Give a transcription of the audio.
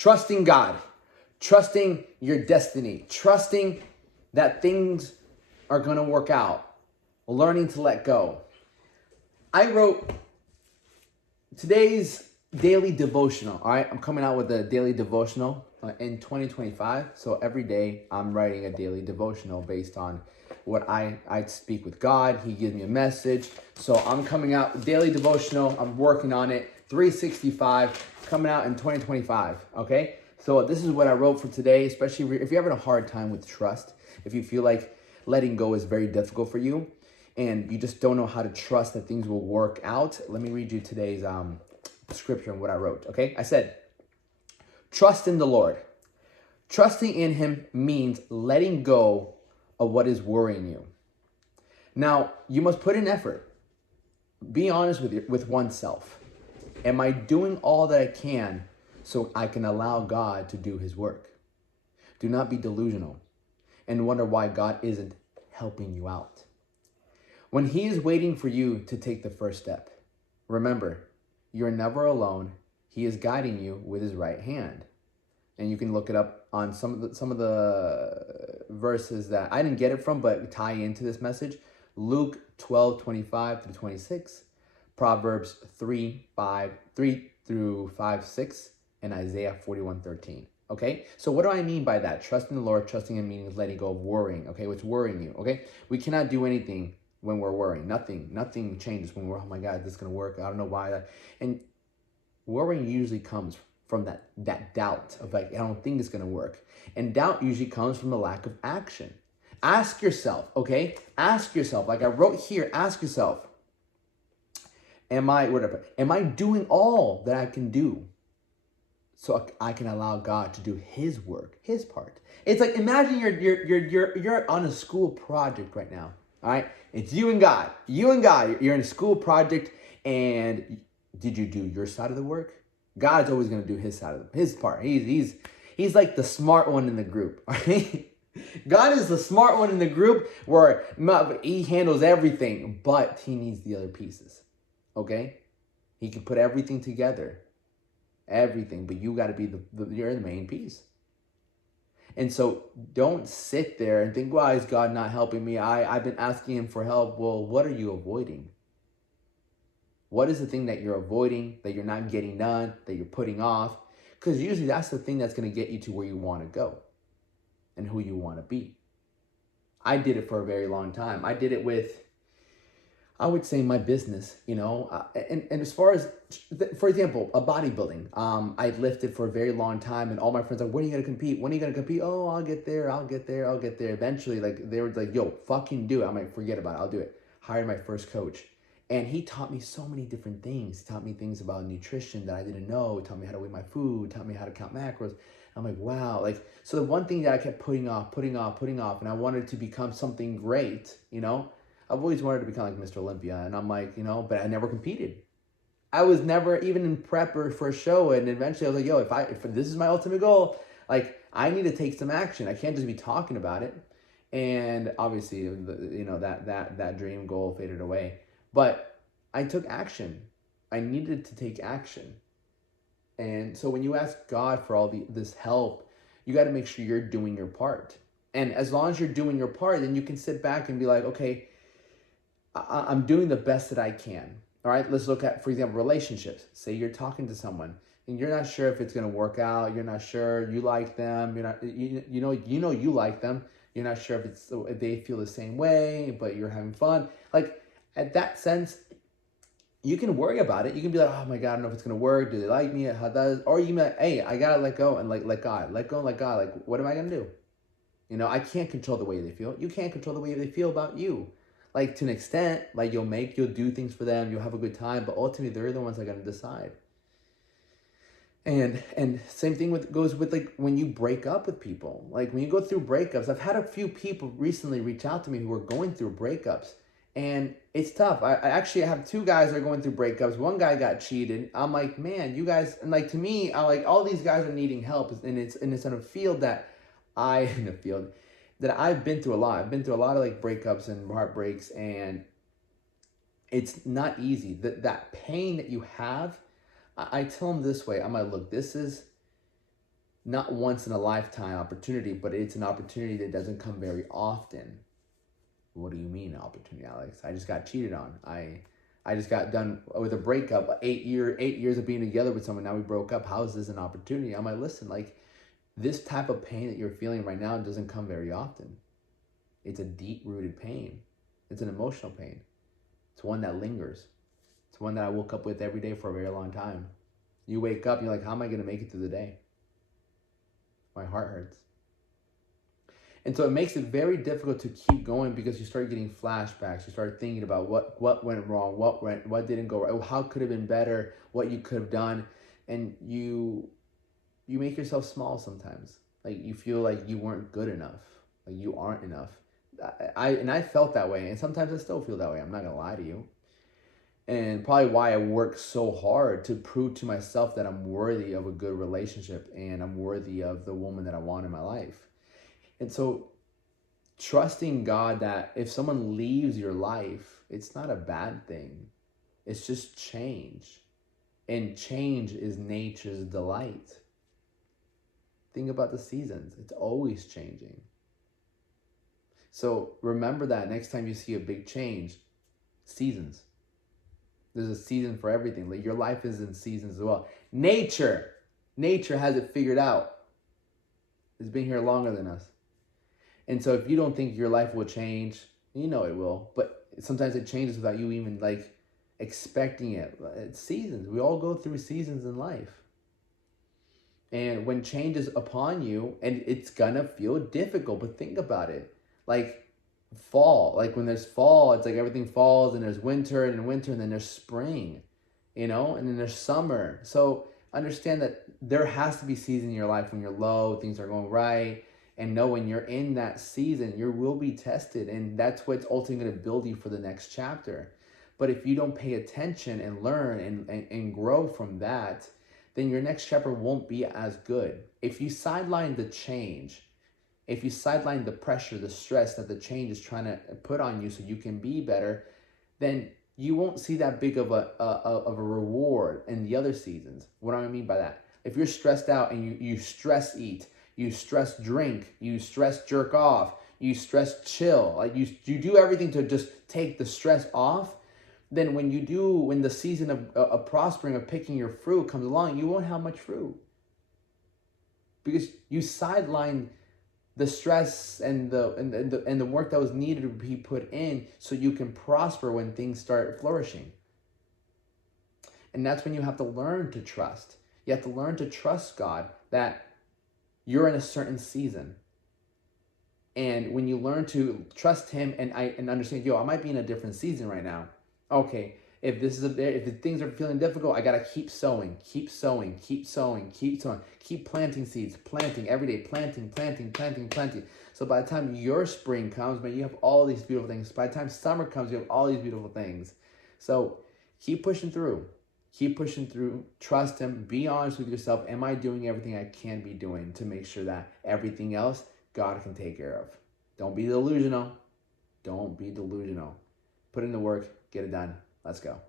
Trusting God, trusting your destiny, trusting that things are going to work out, learning to let go. I wrote today's daily devotional. All right, I'm coming out with a daily devotional in 2025. So every day I'm writing a daily devotional based on what I speak with God. He gives me a message. So I'm coming out with daily devotional. I'm working on it. 365 coming out in 2025. Okay. So this is what I wrote for today, especially if you're having a hard time with trust, if you feel like letting go is very difficult for you and you just don't know how to trust that things will work out. Let me read you today's scripture and what I wrote. Okay. I said, trust in the Lord. Trusting in him means letting go of what is worrying you. Now, you must put in effort. Be honest with oneself. Am I doing all that I can so I can allow God to do his work? Do not be delusional and wonder why God isn't helping you out. When he is waiting for you to take the first step, remember, you're never alone. He is guiding you with his right hand. And you can look it up on some of the verses that I didn't get it from, but tie into this message. Luke 12:25-26, Proverbs 3:3-5-6, and Isaiah 41:13. Okay, so what do I mean by that? Trusting the Lord, trusting him means letting go of worrying. Okay, what's worrying you? Okay, we cannot do anything when we're worrying. Nothing changes when we're, oh my God, this is gonna work. I don't know why. And worrying usually comes from that doubt of like, I don't think it's going to work. And doubt usually comes from a lack of action. Ask yourself, okay? Ask yourself, like I wrote here, ask yourself, am I doing all that I can do so I can allow God to do his work, his part? It's like, imagine you're on a school project right now, all right? It's you and God. You're in a school project, and did you do your side of the work? God's always going to do his side of his part. He's like the smart one in the group. Right? God is the smart one in the group where he handles everything, but he needs the other pieces. Okay? He can put everything together. Everything, but you got to be you're the main piece. And so don't sit there and think, why is God not helping me? I've been asking him for help. Well, what are you avoiding? What is the thing that you're avoiding, that you're not getting done, that you're putting off? Because usually that's the thing that's going to get you to where you want to go and who you want to be. I did it for a very long time. I did it with, I would say, my business, and as far as, for example, a bodybuilding. I lifted for a very long time, and all my friends are like, when are you going to compete? When are you going to compete? Oh, I'll get there. Eventually, like, they were like, yo, fucking do it. I'm like, forget about it. I'll do it. Hired my first coach. And he taught me so many different things. He taught me things about nutrition that I didn't know. He taught me how to weigh my food, taught me how to count macros. I'm like, wow. Like, so the one thing that I kept putting off, and I wanted to become something great, I've always wanted to become like Mr. Olympia. And I'm like, but I never competed. I was never even in prep or for a show. And eventually I was like, yo, if this is my ultimate goal, like, I need to take some action. I can't just be talking about it. And obviously, that dream goal faded away. But I took action. I needed to take action. And so when you ask God for all this help, you got to make sure you're doing your part. And as long as you're doing your part, then you can sit back and be like, okay, I'm doing the best that I can. All right, let's look at, for example, relationships. Say you're talking to someone and you're not sure if it's going to work out. You're not sure you like them. You're not, you like them. You're not sure if they feel the same way, but you're having fun. Like, at that sense, you can worry about it. You can be like, oh my God, I don't know if it's going to work. Do they like me? How does? Or you can be like, hey, I got to let go and let God. Let go and let God. Like, what am I going to do? I can't control the way they feel. You can't control the way they feel about you. Like, to an extent, like, you'll do things for them. You'll have a good time. But ultimately, they're the ones that are going to decide. And same thing goes with like when you break up with people. Like, when you go through breakups, I've had a few people recently reach out to me who are going through breakups. And it's tough. I actually have two guys that are going through breakups. One guy got cheated. I'm like, man, you guys, and like, to me, I like, all these guys are needing help. And it's in a field that I've been through a lot. I've been through a lot of like breakups and heartbreaks, and it's not easy. That pain that you have, I tell them this way. I'm like, look, this is not once in a lifetime opportunity, but it's an opportunity that doesn't come very often. What do you mean opportunity, Alex? I just got cheated on. I just got done with a breakup. 8 years of being together with someone. Now we broke up. How is this an opportunity? I'm like, listen, like this type of pain that you're feeling right now doesn't come very often. It's a deep-rooted pain. It's an emotional pain. It's one that lingers. It's one that I woke up with every day for a very long time. You wake up, you're like, how am I going to make it through the day? My heart hurts. And so it makes it very difficult to keep going because you start getting flashbacks. You start thinking about what went wrong, what didn't go right, how could have been better, what you could have done. And you make yourself small sometimes. Like you feel like you weren't good enough, like you aren't enough. I felt that way, and sometimes I still feel that way. I'm not gonna lie to you. And probably why I work so hard to prove to myself that I'm worthy of a good relationship and I'm worthy of the woman that I want in my life. And so trusting God that if someone leaves your life, it's not a bad thing. It's just change. And change is nature's delight. Think about the seasons. It's always changing. So remember that next time you see a big change, seasons. There's a season for everything. Like your life is in seasons as well. Nature has it figured out. It's been here longer than us. And so if you don't think your life will change, you know it will. But sometimes it changes without you even like expecting it. It's seasons. We all go through seasons in life. And when change is upon you, and it's gonna feel difficult, but think about it. Like fall, like when there's fall, it's like everything falls, and there's winter, and then there's spring, and then there's summer. So understand that there has to be season in your life when you're low, things are going right, and know when you're in that season, you will be tested, and that's what's ultimately going to build you for the next chapter. But if you don't pay attention and learn and grow from that, then your next chapter won't be as good. If you sideline the change, if you sideline the pressure, the stress that the change is trying to put on you so you can be better, then you won't see that big of a reward in the other seasons. What do I mean by that? If you're stressed out and you stress eat, you stress drink, you stress jerk off, you stress chill, like you do everything to just take the stress off, then when the season of prospering, of picking your fruit comes along, you won't have much fruit. Because you sideline the stress and the work that was needed to be put in so you can prosper when things start flourishing. And that's when you have to learn to trust. You have to learn to trust God that you're in a certain season. And when you learn to trust him and understand, I might be in a different season right now. Okay, if the things are feeling difficult, I gotta keep sowing, keep planting seeds, planting every day, planting. So by the time your spring comes, man, you have all these beautiful things. By the time summer comes, you have all these beautiful things. So keep pushing through. Trust him. Be honest with yourself. Am I doing everything I can be doing to make sure that everything else God can take care of? Don't be delusional. Put in the work. Get it done. Let's go.